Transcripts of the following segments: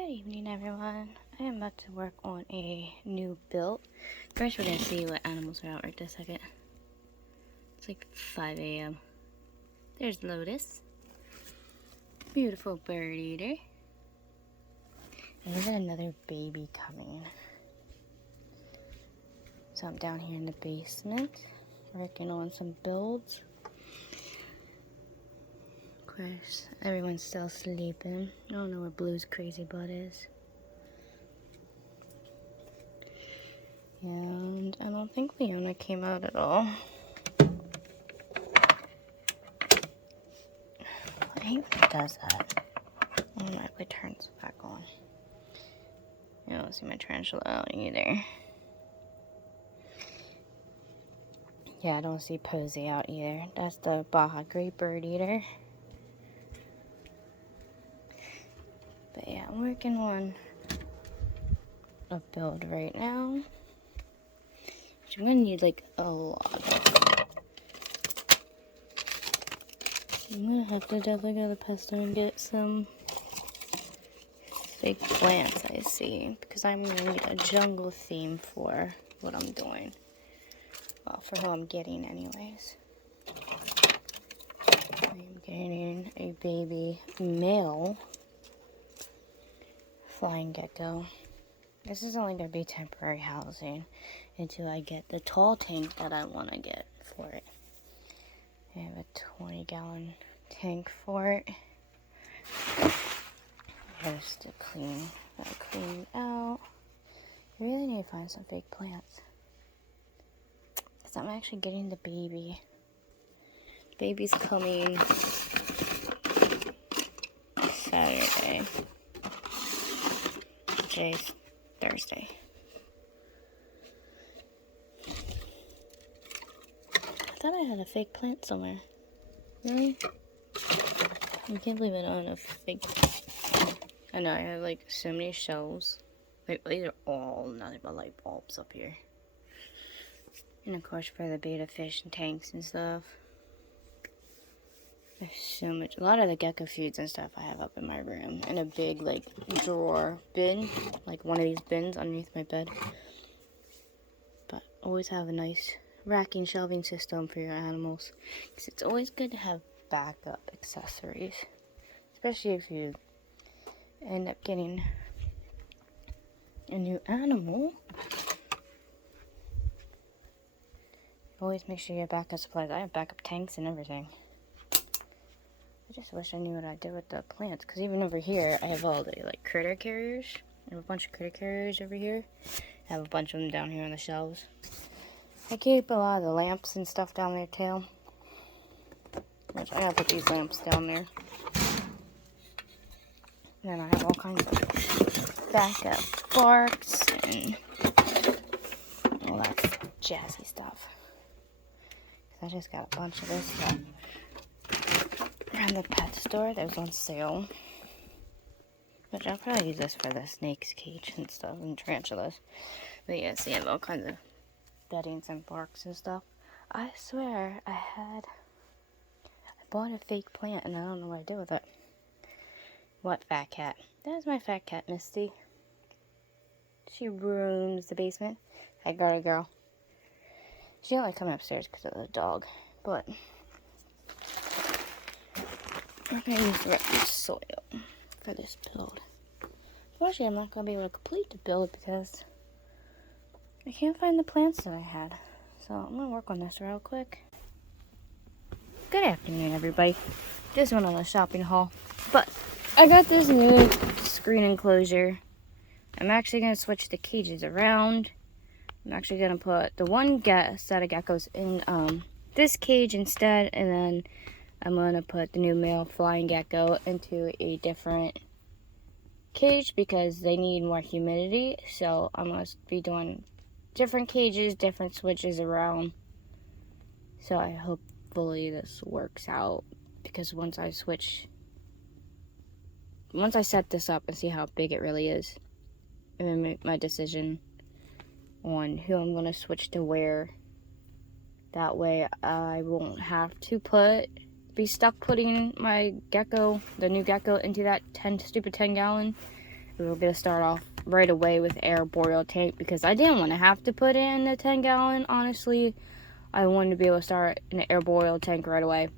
Good evening, everyone. I am about to work on a new build. First, we're going to see what animals are out right this second. It's like 5 a.m. There's Lotus. Beautiful bird eater. And we got another baby coming. So I'm down here in the basement, working on some builds. Of course, everyone's still sleeping. I don't know where Blue's crazy butt is. And I don't think Leona came out at all. I hate when it does that. Automatically turns back on. I don't see my tarantula out either. Yeah, I don't see Posey out either. That's the Baja Great Bird Eater. But yeah, I'm working on a build right now. Which I'm gonna need like a lot of. I'm gonna have to definitely go to the pet store and get some fake plants, I see. Because I'm gonna need a jungle theme for what I'm doing. Well, for who I'm getting anyways. I'm getting a baby male flying gecko. This is only going to be temporary housing until I get the tall tank that I want to get for it. I have a 20-gallon tank for it. Just to clean out. I really need to find some fake plants. Because I'm actually getting the baby. The baby's coming Saturday. Today's Thursday. I thought I had a fake plant somewhere. Really? I can't believe I don't have a fake. I know, I have like so many shelves. Like, these are all nothing but light bulbs up here. And of course for the betta fish and tanks and stuff. There's so much. A lot of the gecko foods and stuff I have up in my room. In a big, like, drawer bin. Like one of these bins underneath my bed. But always have a nice racking shelving system for your animals. Because it's always good to have backup accessories. Especially if you end up getting a new animal. Always make sure you have backup supplies. I have backup tanks and everything. I just wish I knew what I did with the plants. Because even over here, I have all the like critter carriers. I have a bunch of critter carriers over here. I have a bunch of them down here on the shelves. I keep a lot of the lamps and stuff down there too. Which I gotta put these lamps down there. And then I have all kinds of backup barks and all that jazzy stuff. I just got a bunch of this stuff from the pet store that was on sale. Which I'll probably use this for the snake's cage and stuff and tarantulas. But yeah, see, I have all kinds of beddings and barks and stuff. I swear I bought a fake plant and I don't know what I did with it. What fat cat? That is my fat cat, Misty. She roams the basement. I got a girl. She didn't like coming upstairs because of the dog, but we're going to use the refuse soil for this build. Unfortunately, I'm not going to be able to complete the build because I can't find the plants that I had. So I'm going to work on this real quick. Good afternoon, everybody. Just went on a shopping haul, but I got this new screen enclosure. I'm actually going to switch the cages around. I'm actually going to put the one set of geckos in this cage instead, and then I'm going to put the new male flying gecko into a different cage because they need more humidity. So I'm going to be doing different cages, different switches around. So I hopefully this works out because once I set this up and see how big it really is, and then make my decision on who I'm going to switch to where. That way I won't have to be stuck putting my gecko, the new gecko, into that 10 gallon we're going to start off right away with arboreal tank because I didn't want to have to put it in the 10-gallon, honestly. I wanted to be able to start an arboreal tank right away.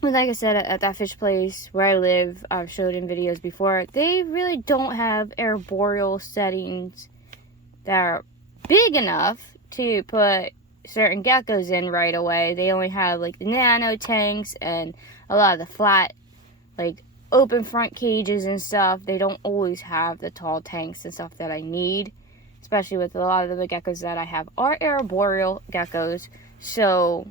But like I said, at that fish place where I live, I've showed in videos before, they really don't have arboreal settings that are big enough to put certain geckos in right away. They only have like the nano tanks and a lot of the flat, like open front cages and stuff. They don't always have the tall tanks and stuff that I need, especially with a lot of the geckos that I have are arboreal geckos. So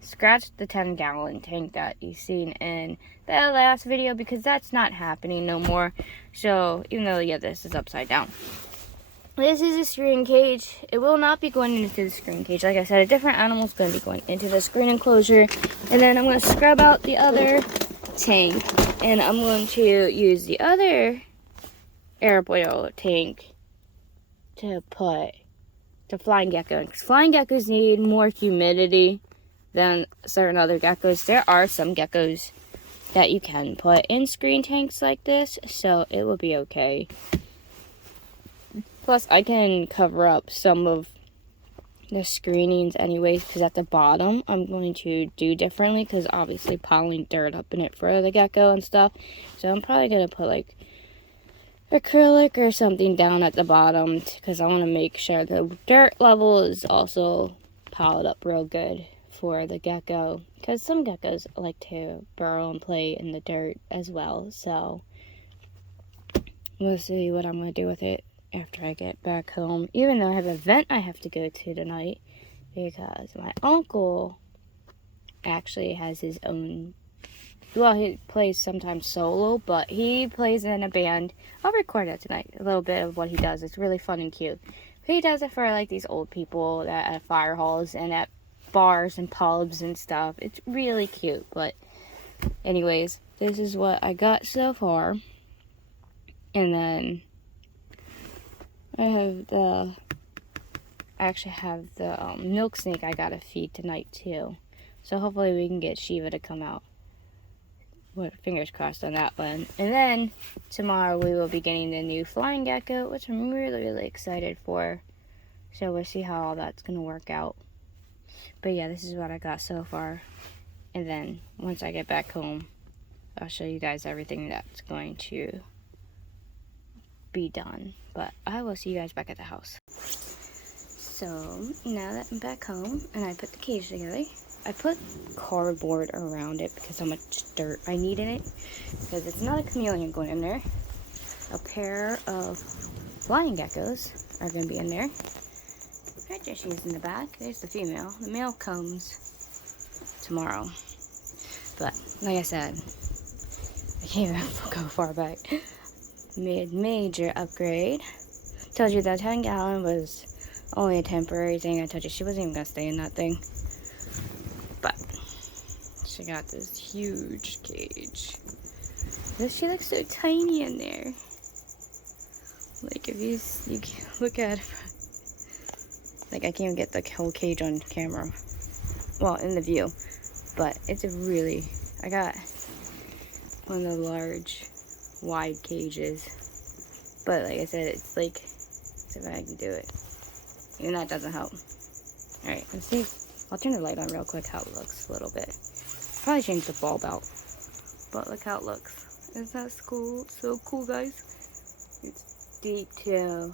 scratch the 10-gallon tank that you've seen in the last video because that's not happening no more. So even though, yeah, this is upside down, this is a screen cage. It will not be going into the screen cage. Like I said, a different animal is going to be going into the screen enclosure. And then I'm going to scrub out the other tank. And I'm going to use the other arboreal tank to put the flying gecko in. Because flying geckos need more humidity than certain other geckos. There are some geckos that you can put in screen tanks like this. So it will be okay. Plus, I can cover up some of the screenings anyways, because at the bottom, I'm going to do differently, because obviously piling dirt up in it for the gecko and stuff. So I'm probably going to put, like, acrylic or something down at the bottom, because I want to make sure the dirt level is also piled up real good for the gecko, because some geckos like to burrow and play in the dirt as well. So we'll see what I'm going to do with it after I get back home, even though I have an event I have to go to tonight, because my uncle actually has his own, well, he plays sometimes solo, but he plays in a band. I'll record that tonight, a little bit of what he does. It's really fun and cute. He does it for like these old people that at fire halls and at bars and pubs and stuff. It's really cute. But anyways, this is what I got so far. And then I actually have the milk snake I gotta feed tonight too. So hopefully we can get Shiva to come out. Fingers crossed on that one. And then tomorrow we will be getting the new flying gecko, which I'm really, really excited for. So we'll see how all that's gonna work out. But yeah, this is what I got so far. And then once I get back home, I'll show you guys everything that's going to be done. But I will see you guys back at the house. So now that I'm back home and I put the cage together, I put cardboard around it because how much dirt I need in it, because it's not a chameleon going in there. A pair of flying geckos are going to be in there. Right there, she's in the back. There's the female. The male comes tomorrow. But like I said, I can't even go far back. Made major upgrade. Told you that 10-gallon was only a temporary thing. I told you she wasn't even gonna stay in that thing, but she got this huge cage. She looks so tiny in there. Like if you look at it, like I can't even get the whole cage on camera, well, in the view, but it's a really, I got one of the large wide cages, but like I said, it's like, see if I can do it, even that doesn't help. Alright, let's see, I'll turn the light on real quick how it looks a little bit. Probably change the bulb out, but look how it looks. Isn't that cool? So cool, guys. It's deep to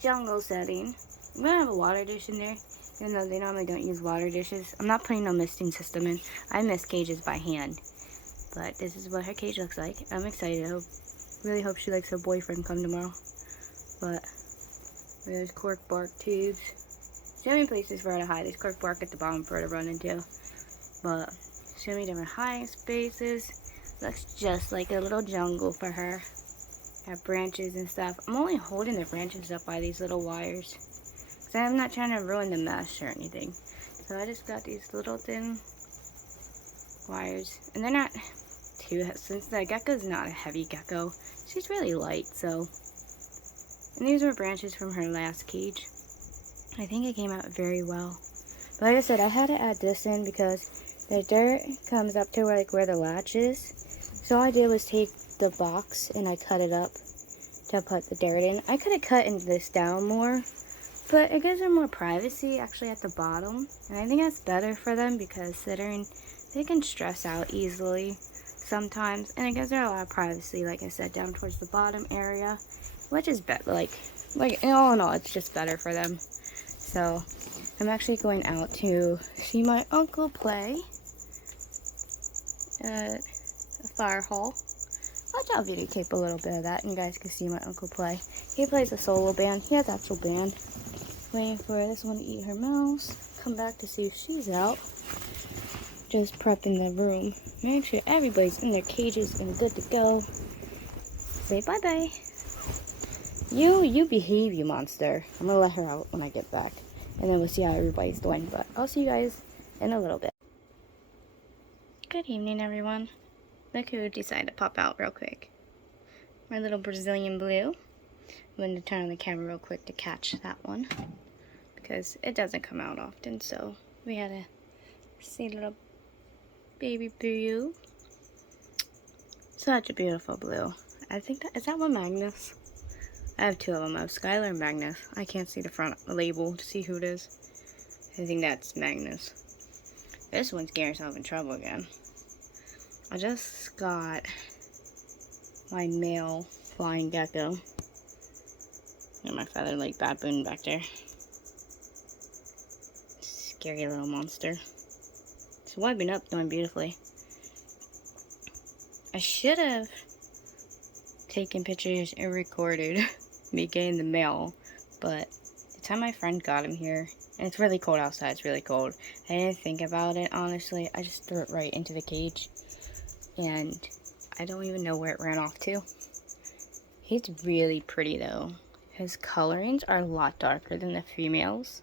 jungle setting. I'm gonna have a water dish in there, even though they normally don't use water dishes. I'm not putting no misting system in. I mist cages by hand. But this is what her cage looks like. I'm excited. I really hope she likes her boyfriend come tomorrow. But there's cork bark tubes. So many places for her to hide. There's cork bark at the bottom for her to run into. But so many different hiding spaces. Looks just like a little jungle for her. Have branches and stuff. I'm only holding the branches up by these little wires, because I'm not trying to ruin the mesh or anything. So I just got these little thin wires, and they're not too heavy, since the gecko's not a heavy gecko. She's really light, so. And these were branches from her last cage. I think it came out very well. But like I said, I had to add this in because the dirt comes up to where the latch is. So all I did was take the box and I cut it up to put the dirt in. I could have cut into this down more, but it gives them more privacy actually at the bottom. And I think that's better for them because they can stress out easily sometimes. And it gives her a lot of privacy, like I said, down towards the bottom area, which is better. Like all in all, it's just better for them. So I'm actually going out to see my uncle play at a fire hall. I'll videotape a little bit of that and you guys can see my uncle play. He plays a solo band. He has actual band. Waiting for this one to eat her mouse. Come back to see if she's out. Just prepping the room. Make sure everybody's in their cages and good to go. Say bye-bye. You behave, you monster. I'm gonna let her out when I get back. And then we'll see how everybody's doing. But I'll see you guys in a little bit. Good evening, everyone. Look who decided to pop out real quick. My little Brazilian blue. I'm going to turn on the camera real quick to catch that one. Because it doesn't come out often, so we had to see little baby blue. Such a beautiful blue. I think is that one Magnus? I have two of them. I have Skylar and Magnus. I can't see the front label to see who it is. I think that's Magnus. This one's getting herself in trouble again. I just got my male flying gecko. And my feather lake baboon back there. Scary little monster. It's webbing up, doing beautifully. I should have taken pictures and recorded me getting the mail, but the time my friend got him here, and it's really cold outside, it's really cold. I didn't think about it, honestly. I just threw it right into the cage, and I don't even know where it ran off to. He's really pretty though. His colorings are a lot darker than the females.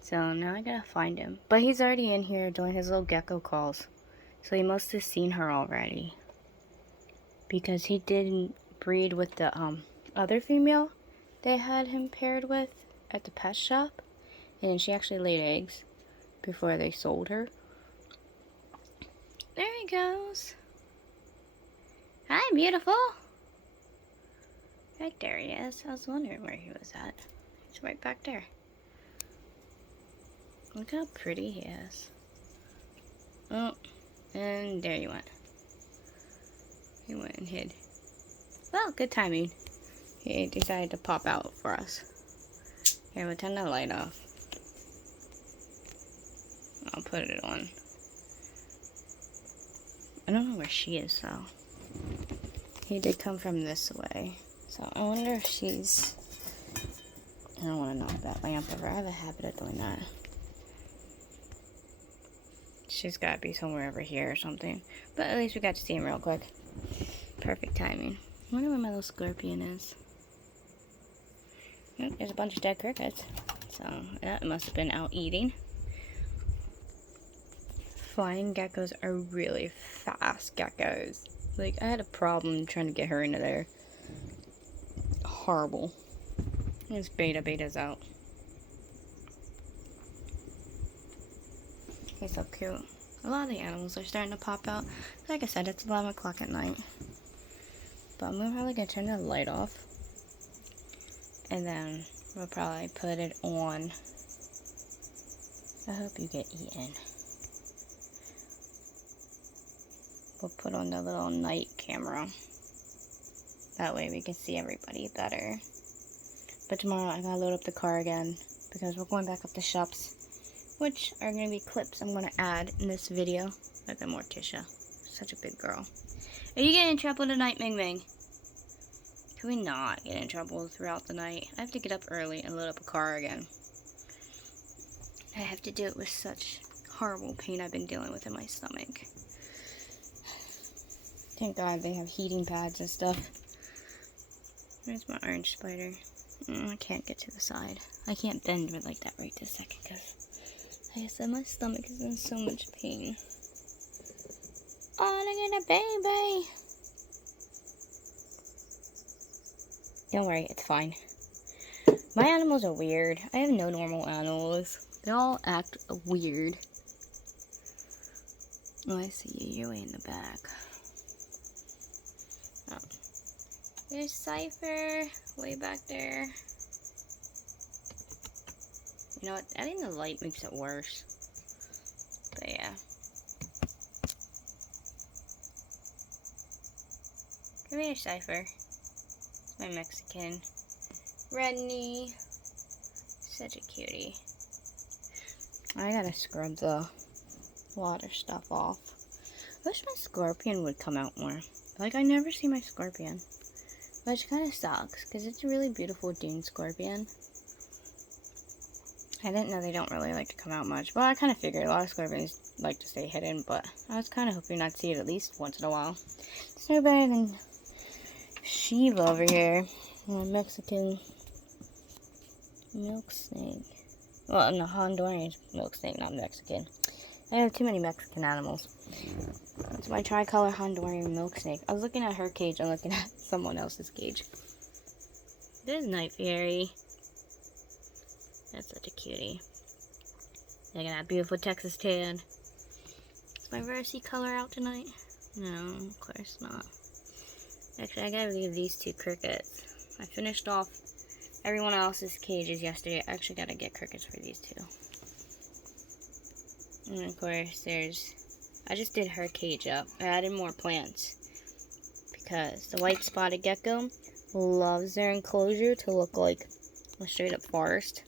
So now I gotta find him. But he's already in here doing his little gecko calls. So he must have seen her already. Because he didn't breed with the other female they had him paired with at the pet shop. And she actually laid eggs before they sold her. There he goes. Hi, beautiful. Right there he is. I was wondering where he was at. He's right back there. Look how pretty he is. Oh, and there you went. He went and hid. Well, good timing. He decided to pop out for us. Here, we'll turn the light off. I'll put it on. I don't know where she is, though. He did come from this way. So I wonder if she's... I don't want to knock that lamp over. I have a habit of doing that. She's got to be somewhere over here or something. But at least we got to see him real quick. Perfect timing. I wonder where my little scorpion is. Oh, there's a bunch of dead crickets. So that must have been out eating. Flying geckos are really fast geckos. Like, I had a problem trying to get her into there. Horrible. This beta's out. He's so cute. A lot of the animals are starting to pop out. Like I said, it's 11 o'clock at night. But I'm probably going to turn the light off. And then we'll probably put it on. I hope you get eaten. We'll put on the little night camera. That way we can see everybody better. But tomorrow I gotta load up the car again because we're going back up the shops, which are gonna be clips I'm gonna add in this video. Look at Morticia, such a big girl. Are you getting in trouble tonight, Ming Ming? Can we not get in trouble throughout the night? I have to get up early and load up a car again. I have to do it with such horrible pain I've been dealing with in my stomach. Thank God they have heating pads and stuff. Where's my orange spider? I can't get to the side. I can't bend it like that right this second because, like I said, my stomach is in so much pain. Oh, look at the baby. Don't worry, it's fine. My animals are weird. I have no normal animals. They all act weird. Oh, I see you. You're way in the back. Oh. There's Cypher way back there. You know what? Adding the light makes it worse. But yeah. Come here, Cypher. My Mexican. Redney. Such a cutie. I gotta scrub the water stuff off. I wish my scorpion would come out more. Like, I never see my scorpion. Which kind of sucks, because it's a really beautiful dune scorpion. I didn't know they don't really like to come out much. Well, I kind of figured a lot of scorpions like to stay hidden, but I was kind of hoping I'd see it at least once in a while. It's no better than Shiva over here. My Mexican milk snake. Well, no, Honduran milk snake, not Mexican. I have too many Mexican animals. It's my tricolor Honduran milk snake. I was looking at her cage and looking at someone else's cage. There's Night Fairy. That's such a cutie. Look at that beautiful Texas tan. Is my Versi color out tonight? No, of course not. Actually, I gotta leave these two crickets. I finished off everyone else's cages yesterday. I actually gotta get crickets for these two. And of course, I just did her cage up. I added more plants because the white spotted gecko loves their enclosure to look like a straight up forest.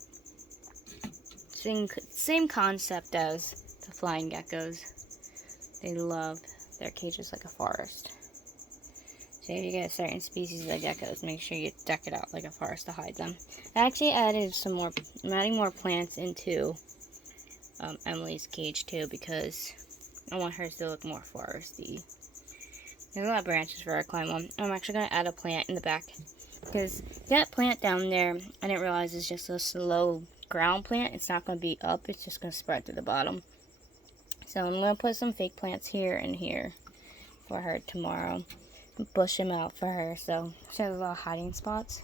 Same concept as the flying geckos. They love their cages like a forest. So if you get certain species of geckos, make sure you deck it out like a forest to hide them. I actually added I'm adding more plants into Emily's cage too, because I want hers to look more foresty. There's a lot of branches for her to climb on. I'm actually going to add a plant in the back, because that plant down there, I didn't realize it's just a slow ground plant. It's not going to be up, it's just going to spread to the bottom. So I'm going to put some fake plants here and here for her tomorrow. Bush them out for her, so she has a lot of hiding spots.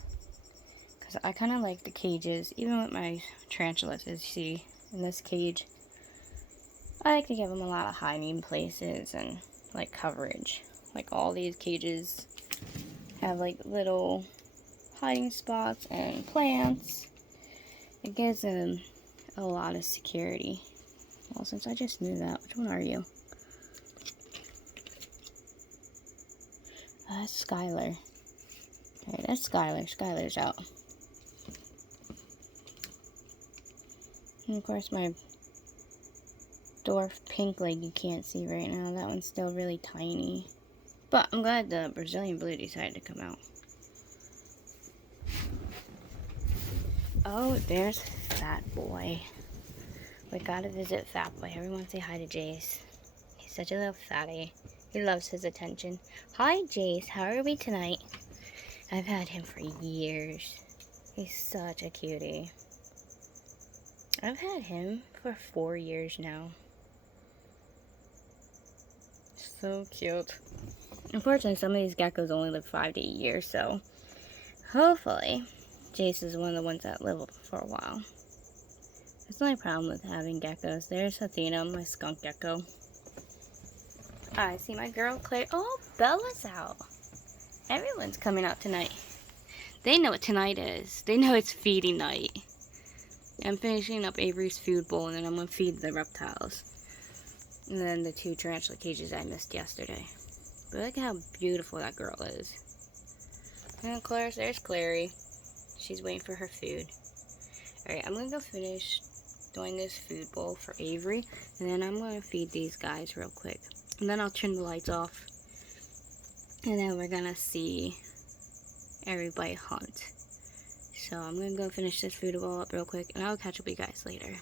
Because I kind of like the cages, even with my tarantulas, as you see in this cage. I like to give them a lot of hiding places and like coverage. Like all these cages have like little hiding spots and plants. It gives them a lot of security. Well, since I just knew that, which one are you? That's Skylar. Alright, that's Skylar. Skylar's out. And of course my dwarf pink leg you can't see right now. That one's still really tiny. But I'm glad the Brazilian blue decided to come out. Oh, there's Fat Boy. We gotta visit Fat Boy. Everyone say hi to Jace. He's such a little fatty. He loves his attention. Hi, Jace. How are we tonight? I've had him for years. He's such a cutie. I've had him for 4 years now. So cute. Unfortunately, some of these geckos only live 5 to 8 years, so hopefully Jace is one of the ones that live for a while. That's the only problem with having geckos. There's Athena, my skunk gecko. I see my girl Claire. Oh, Bella's out. Everyone's coming out tonight. They know what tonight is. They know it's feeding night. I'm finishing up Avery's food bowl, and then I'm going to feed the reptiles. And then the 2 tarantula cages I missed yesterday. But look how beautiful that girl is. And of course, there's Clary. She's waiting for her food. Alright, I'm going to go finish doing this food bowl for Avery. And then I'm going to feed these guys real quick. And then I'll turn the lights off. And then we're going to see everybody hunt. So I'm going to go finish this food bowl up real quick. And I'll catch up with you guys later.